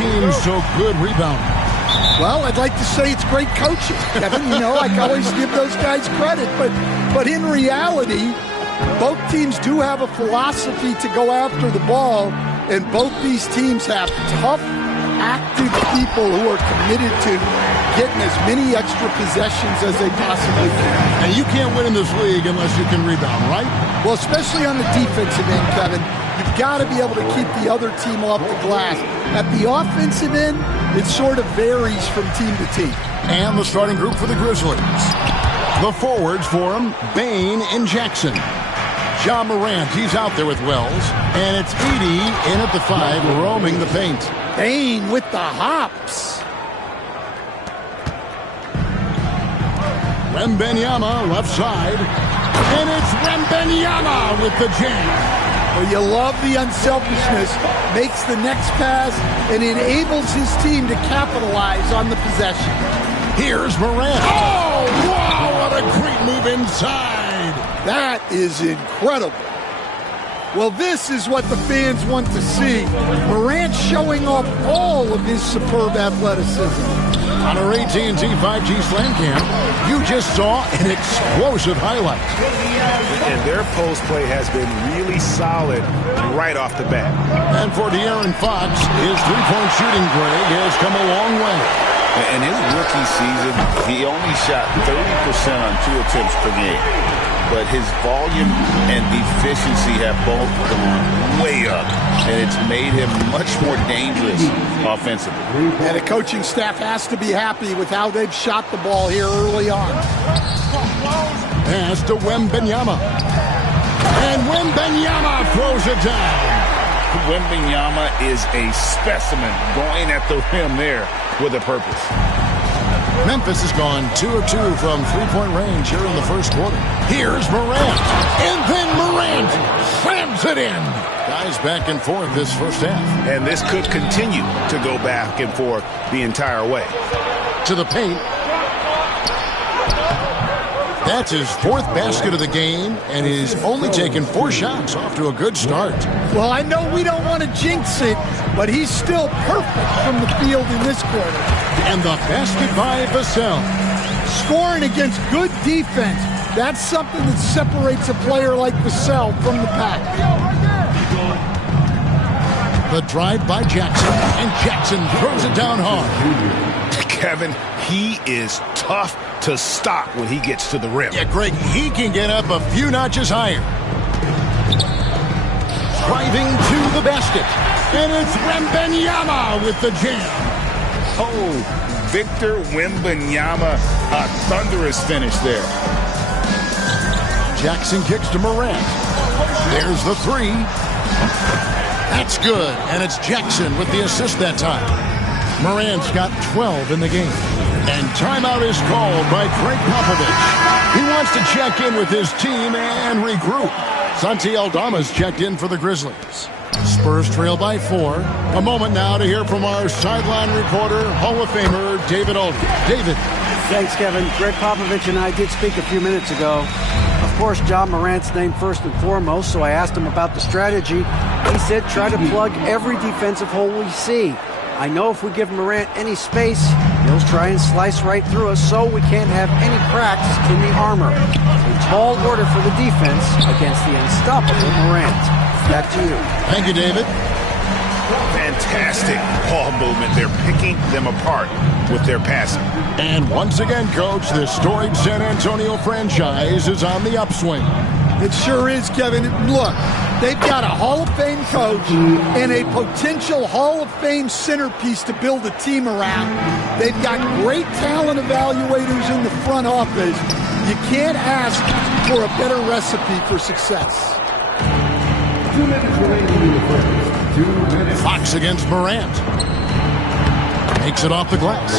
team so good rebounding? Well, I'd like to say it's great coaching, Kevin. You know, I can always give those guys credit. But in reality, both teams do have a philosophy to go after the ball, and both these teams have tough, active people who are committed to getting as many extra possessions as they possibly can. And you can't win in this league unless you can rebound, right? Well, especially on the defensive end, Kevin. You've got to be able to keep the other team off the glass. At the offensive end, it sort of varies from team to team. And the starting group for the Grizzlies. The forwards for them, Bane and Jackson. Ja Morant, he's out there with Wells. And it's Edey in at the 5, roaming the paint. Bane with the hops. Wembanyama left side. And it's Wembanyama with the jam. Well, you love the unselfishness, makes the next pass, and enables his team to capitalize on the possession. Here's Morant. Oh, wow, what a great move inside. That is incredible. Well, this is what the fans want to see. Morant showing off all of his superb athleticism. On our AT&T 5G Slam Cam, you just saw an explosive highlight. And their post play has been really solid right off the bat. And for De'Aaron Fox, his three-point shooting, Greg, has come a long way. In his rookie season, he only shot 30% on 2 attempts per game. But his volume and efficiency have both gone way up, and it's made him much more dangerous offensively. And the coaching staff has to be happy with how they've shot the ball here early on. Pass to Wembanyama. And Wembanyama throws it down. Wembanyama is a specimen going at the rim there with a purpose. Memphis has gone 2 of 2 from three-point range here in the first quarter. Here's Morant. And then Morant slams it in. Guys back and forth this first half. And this could continue to go back and forth the entire way. To the paint. That's his 4th basket of the game, and he's only taken 4 shots off to a good start. Well, I know we don't want to jinx it, but he's still perfect from the field in this quarter. And the basket by Vassell. Scoring against good defense. That's something that separates a player like Vassell from the pack. The drive by Jackson, and Jackson throws it down hard. Kevin, he is tough to stop when he gets to the rim. Yeah, Greg, he can get up a few notches higher. Driving to the basket. And it's Wembanyama with the jam. Oh, Victor Wembanyama, a thunderous finish there. Jackson kicks to Morant. There's the 3. That's good, and it's Jackson with the assist that time. Morant's got 12 in the game. And timeout is called by Greg Popovich. He wants to check in with his team and regroup. Santi Aldama's checked in for the Grizzlies. Spurs trail by 4. A moment now to hear from our sideline reporter, Hall of Famer David Aldridge. David. Thanks, Kevin. Greg Popovich and I did speak a few minutes ago. Of course, Ja Morant's named first and foremost, so I asked him about the strategy. He said try to plug every defensive hole we see. I know if we give Morant any space, he'll try and slice right through us, so we can't have any cracks in the armor. A tall order for the defense against the unstoppable Morant. Back to you. Thank you, David. Fantastic ball movement. They're picking them apart with their passing. And once again, Coach, the storied San Antonio franchise is on the upswing. It sure is, Kevin. Look, they've got a Hall of Fame coach and a potential Hall of Fame centerpiece to build a team around. They've got great talent evaluators in the front office. You can't ask for a better recipe for success. 2 minutes remaining in the first. 2 minutes. Fox against Morant. Makes it off the glass.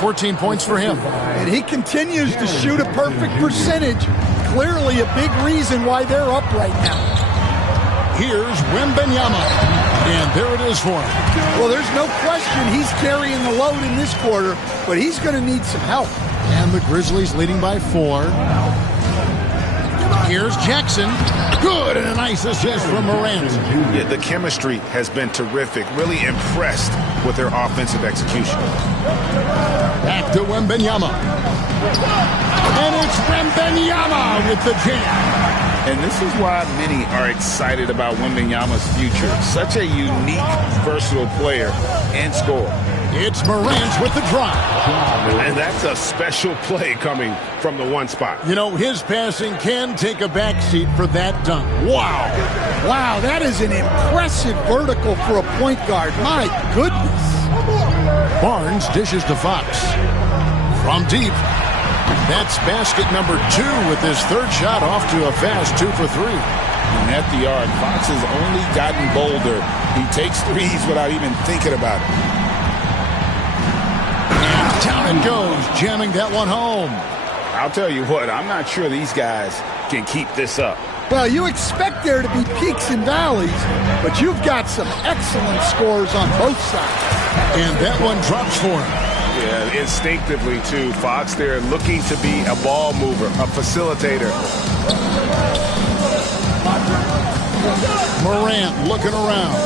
14 points for him. And he continues to shoot a perfect percentage. Clearly a big reason why they're up right now. Here's Wembanyama. And there it is for him. Well, there's no question he's carrying the load in this quarter, but he's going to need some help. And the Grizzlies leading by 4. Here's Jackson. Good, and a nice assist from Morant. Yeah, the chemistry has been terrific. Really impressed with their offensive execution. Back to Wembanyama. And it's Wembanyama with the jam. And this is why many are excited about Wembanyama's future. Such a unique, versatile player and scorer. It's Morant with the drive. And that's a special play coming from the one spot. You know, his passing can take a backseat for that dunk. Wow. Wow, that is an impressive vertical for a point guard. My goodness. Barnes dishes to Fox. From deep. That's basket number 2 with his third shot off to a fast 2 for 3. And at the arc, Fox has only gotten bolder. He takes threes without even thinking about it. And down it goes, jamming that one home. I'll tell you what, I'm not sure these guys can keep this up. Well, you expect there to be peaks and valleys, but you've got some excellent scores on both sides. And that one drops for him. Yeah, instinctively, too. Fox there looking to be a ball mover, a facilitator. Morant looking around.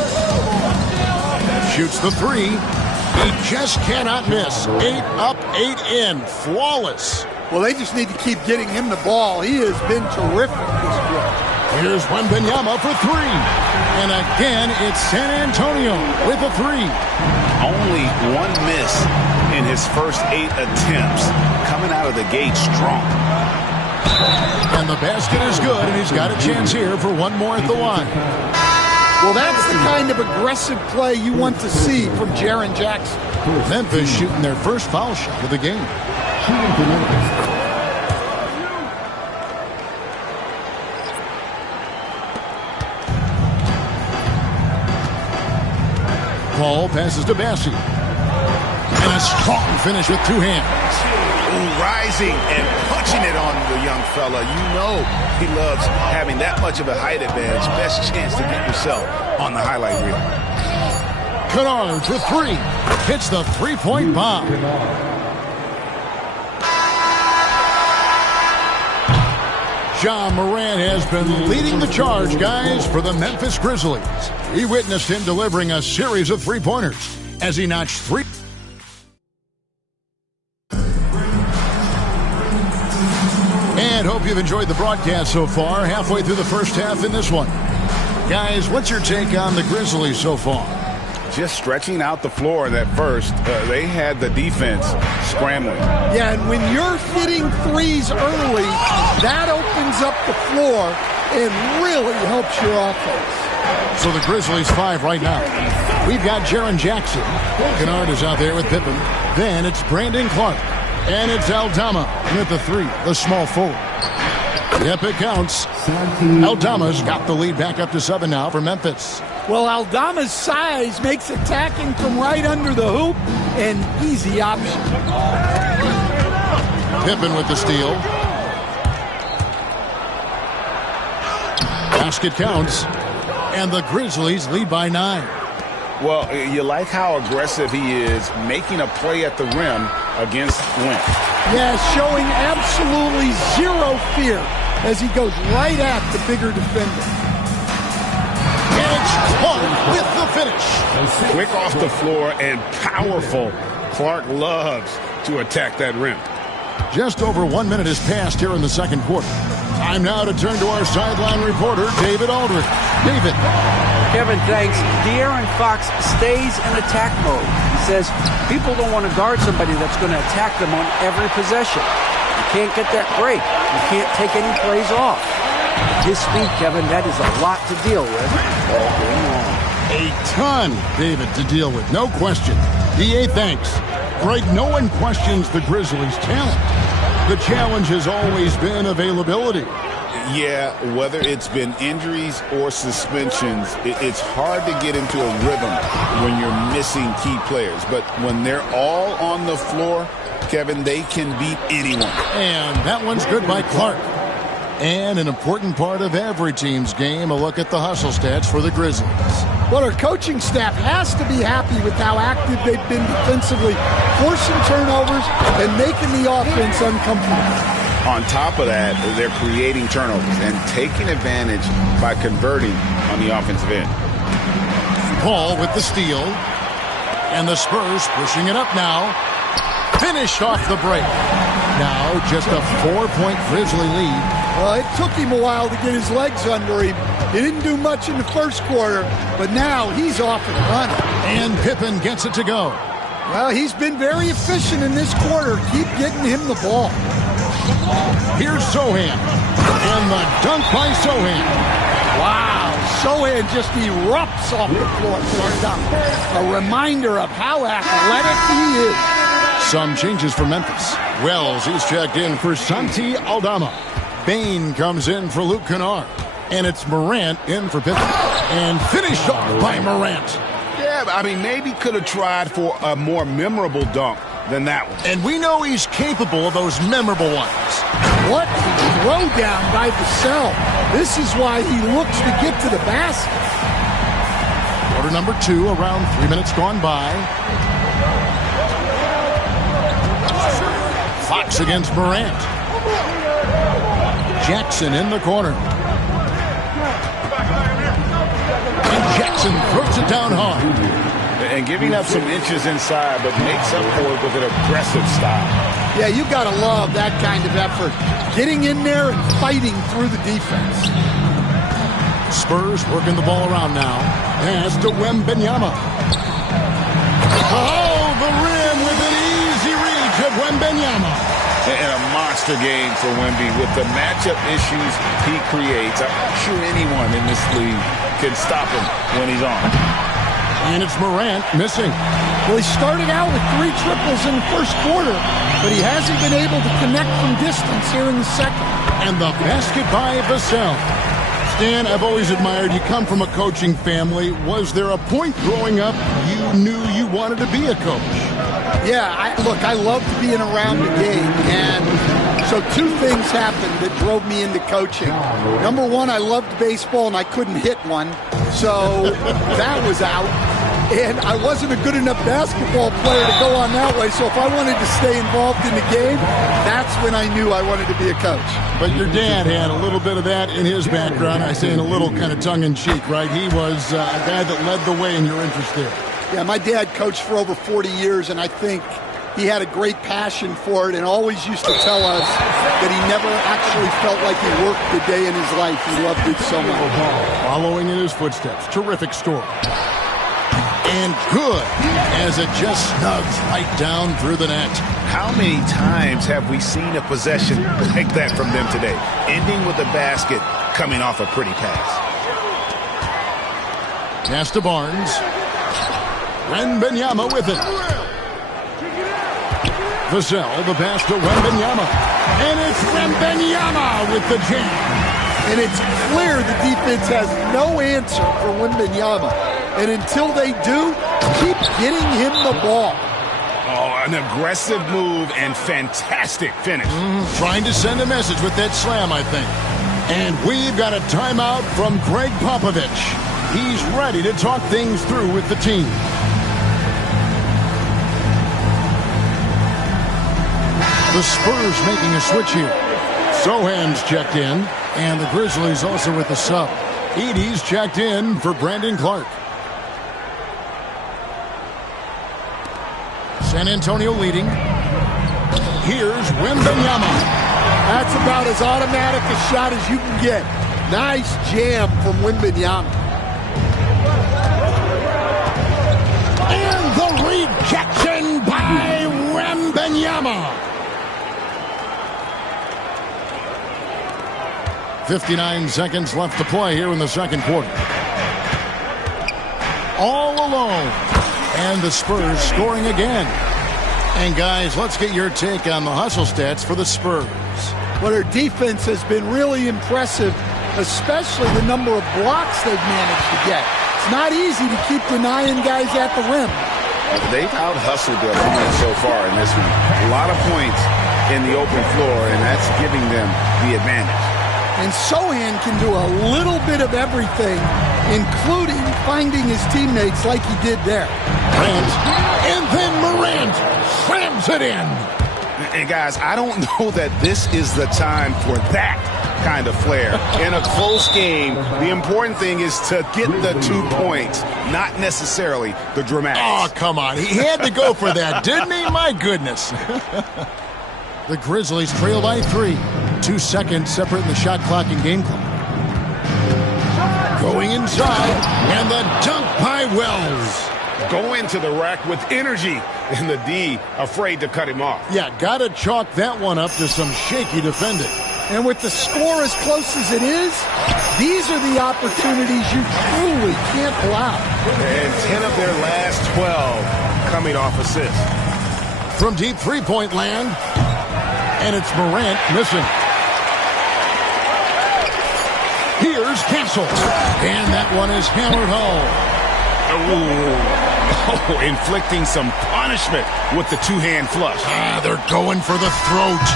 Shoots the 3. He just cannot miss. 8 up, 8 in. Flawless. Well, they just need to keep getting him the ball. He has been terrific this year. Here's Wembanyama for 3. And again, it's San Antonio with a 3. Only one miss in his first 8 attempts. Coming out of the gate strong. And the basket is good, and he's got a chance here for one more at the line. Well, that's the kind of aggressive play you want to see from Jaren Jackson. Memphis shooting their first foul shot of the game. Paul passes to Bassey. And a strong finish with 2 hands. Ooh, rising and punching it on the young fella. You know he loves having that much of a height advantage. Best chance to get yourself on the highlight reel. Kennard for 3. Hits the three-point bomb. Ja Morant has been leading the charge, guys, for the Memphis Grizzlies. We witnessed him delivering a series of three-pointers as he notched 3. And hope you've enjoyed the broadcast so far, halfway through the first half in this one. Guys, what's your take on the Grizzlies so far? Just stretching out the floor at first. They had the defense scrambling. Yeah, and when you're hitting threes early, that opens up the floor and really helps your offense. So the Grizzlies 5 right now. We've got Jaren Jackson. Kennard is out there with Pippen. Then it's Brandon Clark. And it's Aldama with the 3, the small forward. Yep, it counts. Aldama's got the lead back up to 7 now for Memphis. Well, Aldama's size makes attacking from right under the hoop an easy option. Pippen with the steal. Basket counts. And the Grizzlies lead by 9. Well, you like how aggressive he is making a play at the rim against Wimp. Yeah, showing absolutely zero fear as he goes right at the bigger defender. And it's Clark with the finish. Quick off the floor and powerful. Clark loves to attack that rim. Just over 1 minute has passed here in the second quarter. Time now to turn to our sideline reporter, David Aldridge. David. Kevin, thanks. De'Aaron Fox stays in attack mode. He says people don't want to guard somebody that's going to attack them on every possession. You can't get that break. You can't take any plays off. At his speed, Kevin, that is a lot to deal with all game long. A ton, David, to deal with. No question. DA, thanks. Right, no one questions the Grizzlies' talent. The challenge has always been availability. Yeah, whether it's been injuries or suspensions, it's hard to get into a rhythm when you're missing key players. But when they're all on the floor, Kevin, they can beat anyone. And that one's good by Clark. And an important part of every team's game, a look at the hustle stats for the Grizzlies. Well, our coaching staff has to be happy with how active they've been defensively, forcing turnovers and making the offense uncomfortable. On top of that, they're creating turnovers and taking advantage by converting on the offensive end. Paul with the steal. And the Spurs pushing it up now. Finished off the break. Now just a 4-point Grizzly lead. Well, it took him a while to get his legs under him. He didn't do much in the first quarter, but now he's off and running. And Pippen gets it to go. Well, he's been very efficient in this quarter. Keep getting him the ball. Here's Sochan. And the dunk by Sochan. Wow, Sochan just erupts off the floor for a dunk. A reminder of how athletic he is. Some changes for Memphis. Wells, he's checked in for Santi Aldama. Bane comes in for Luke Kennard. And it's Morant in for Pippen. And finished off by Morant. Yeah, I mean, maybe could have tried for a more memorable dunk than that one. And we know he's capable of those memorable ones. What a throwdown by Vassell. This is why he looks to get to the basket. Quarter number 2, around 3 minutes gone by. Fox against Morant. Jackson in the corner. And Jackson throws it down hard. And giving up some inches inside, but makes up for it with an aggressive style. Yeah, you got to love that kind of effort. Getting in there and fighting through the defense. Spurs working the ball around now. Pass to Wembanyama. Oh, the rim with an easy reach of Wembanyama. And a monster game for Wemby with the matchup issues he creates. I'm not sure anyone in this league can stop him when he's on. And it's Morant missing. Well, he started out with 3 triples in the first quarter, but he hasn't been able to connect from distance here in the second. And the basket by Vassell. Stan, I've always admired you come from a coaching family. Was there a point growing up you knew you wanted to be a coach? Yeah, I loved being around the game, and so 2 things happened that drove me into coaching. Number 1, I loved baseball, and I couldn't hit one, so that was out. And I wasn't a good enough basketball player to go on that way, so if I wanted to stay involved in the game, that's when I knew I wanted to be a coach. But your dad had a little bit of that in his background. I say in a little kind of tongue-in-cheek, right? He was a guy that led the way in your interest there. Yeah, my dad coached for over 40 years, and I think he had a great passion for it and always used to tell us that he never actually felt like he worked the day in his life. He loved it so much. Following in his footsteps. Terrific story. And good, as it just snugs right down through the net. How many times have we seen a possession like that from them today? Ending with a basket, coming off a pretty pass. Pass to Barnes. Wembanyama with it. Vassell, the pass to Wembanyama. And it's Wembanyama with the jam. And it's clear the defense has no answer for Wembanyama. And until they do, keep getting him the ball. Oh, an aggressive move and fantastic finish. Trying to send a message with that slam, I think. And we've got a timeout from Greg Popovich. He's ready to talk things through with the team. The Spurs making a switch here. Sochan's checked in, and the Grizzlies also with the sub. Edey's checked in for Brandon Clark. San Antonio leading. Here's Wembanyama. That's about as automatic a shot as you can get. Nice jam from Wembanyama. And the rejection by Wembanyama. 59 seconds left to play here in the second quarter. All alone. And the Spurs scoring again. And guys, let's get your take on the hustle stats for the Spurs. Well, their defense has been really impressive, especially the number of blocks they've managed to get. It's not easy to keep denying guys at the rim. They've out-hustled their opponents so far in this one. A lot of points in the open floor, and that's giving them the advantage. And Sochan can do a little bit of everything, including finding his teammates like he did there. And then Morant slams it in. And guys, I don't know that this is the time for that. kind of flair. In a close game, the important thing is to get the 2 points, not necessarily the dramatics. Oh, come on. He had to go for that, didn't he? My goodness. The Grizzlies trail by 3. 2 seconds separating the shot clock and game clock. Going inside, and the dunk by Wells. Go into the rack with energy, and the D afraid to cut him off. Yeah, got to chalk that one up to some shaky defending. And with the score as close as it is, these are the opportunities you truly can't allow. And 10 of their last 12 coming off assists. From deep three-point land, and it's Morant missing. Here's Castle, and that one is hammered home. Oh, inflicting some punishment with the two-hand flush. They're going for the throat.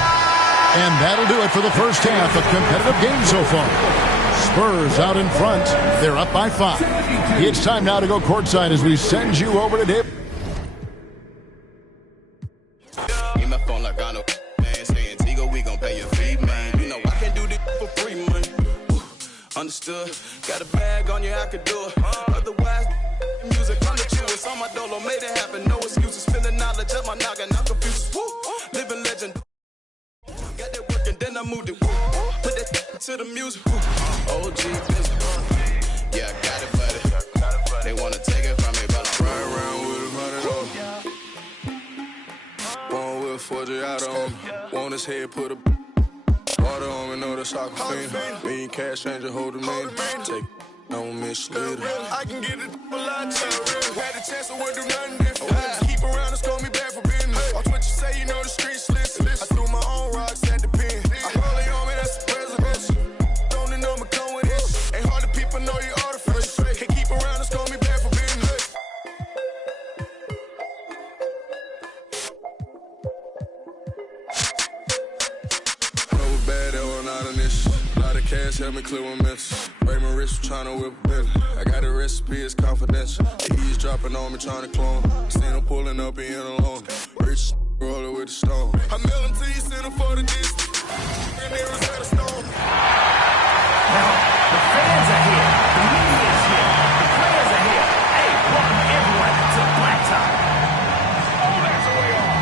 And that'll do it for the first half. A competitive game so far. Spurs out in front. They're up by 5. It's time now to go courtside as we send you over to Dave. Understood. Got a bag on you, I could do it. Otherwise, music on the chew. On my dolo, made it happen. No excuses. Feeling knowledge up my noggin. I'm confused. Woo. Living legend. Got that work and then I moved it. Woo. Put that to the music. Woo. OG business. Yeah, I got it, buddy. They wanna take it from me, but I'm right around with 100 on. One with 40 out on. Want his head, put a water on me, know the soccer fiend. Me and cash changer hold him in. Take no mislead. I can get it a lot cheaper. Had a chance, I wouldn't do nothing different. Keep around and score me back for business. Watch what you say, you know the streets listen. I threw my own rocks at the pen. I rolling on me, that's the president. Don't know me come with this. Ain't hard to people know you artificial. Can't keep around and score me back for business. Bad, that one out of this. A lot of cash help me clear my mess. Raymond Rich tryna whip a bill. I got a recipe, it's confidential. He's dropping on me, trying to clone. Seen him pulling up, he in alone. Rich rolling with the stone. I mail him till you send him for the distance. And there was at a stone. Now, the fans are here. The media's here. The players are here. Hey, welcome everyone to Blacktop. Oh, that's the way on.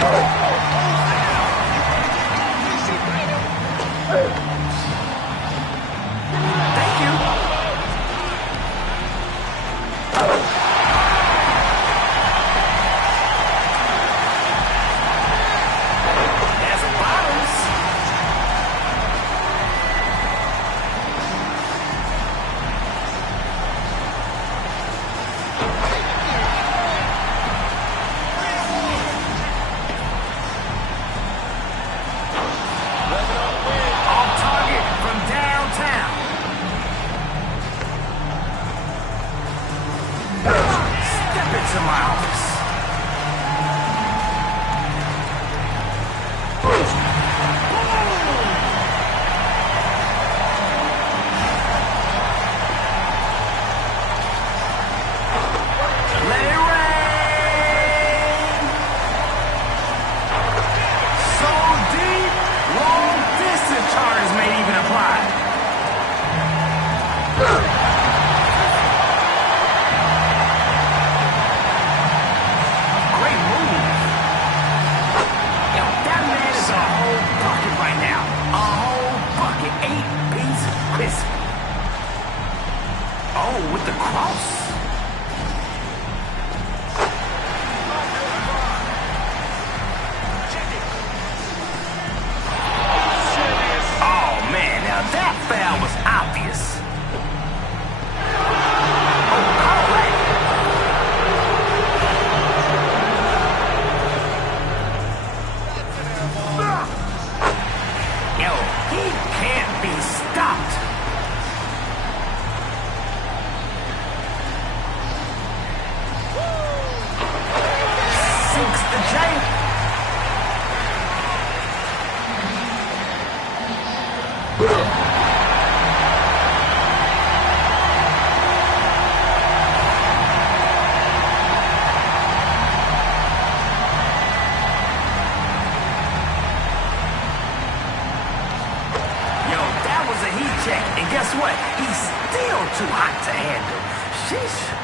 Thank you. There's Bottoms. Off target from downtown. Step into my office. Let it rain. So deep, long distance charters may even apply. Great move. Yo, that man is a whole bucket right now. A whole bucket. 8-piece crisp. Oh, with the cross. Oh, man, now that foul was obvious. Oh, all right. Yo, he can't be stopped. Sinks the J. Yo, that was a guess what? He's still too hot to handle. Sheesh.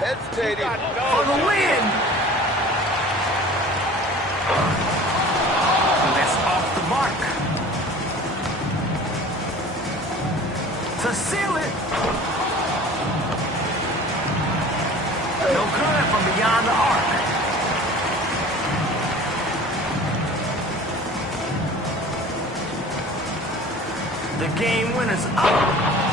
hesitating. For the win! That's off the mark. To seal it. No good from beyond the arc. The game winner's up.